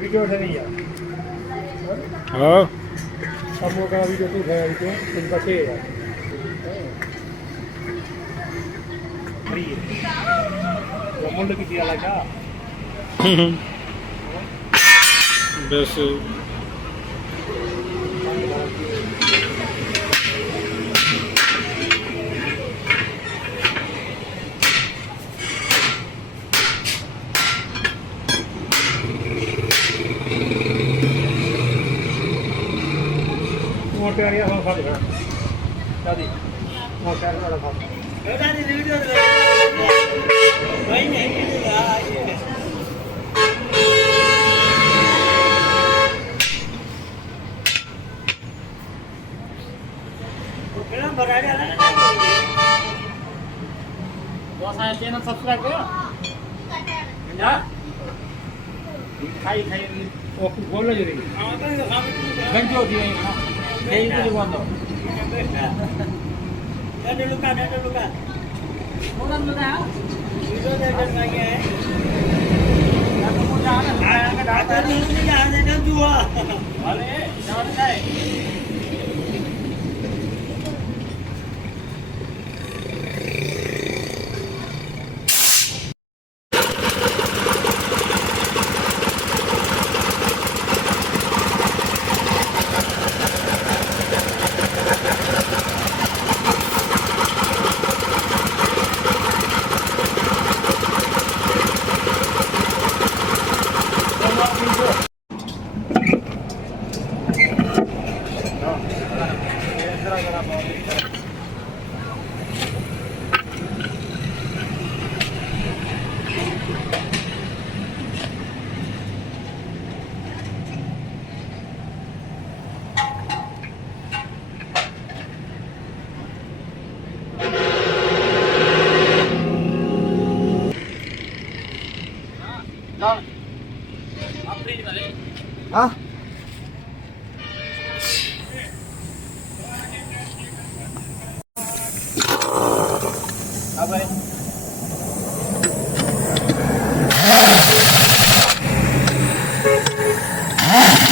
वीडियो उठा नहीं यार हाँ सब लोग का वीडियो तो उठाया वीडियो इन बचे यार फ्री है मुंड की दिया लगा बस मोटे आ रही है फल का दादी मोटे आ रहा फल दादी वीडियो भाई नहीं केना बड़ा डाला तो सारे चैनल सब्सक्राइब करो जा खाई खाई ओ बोल जो रही हां तो थैंक यू दी ना नहीं तो बंद डे लुका मोरन लुका वीडियो देखकर आ गया है ना तो मुझे आना का डाटा नहीं जाने ना दुआ अरे जान जाए हाँ आहे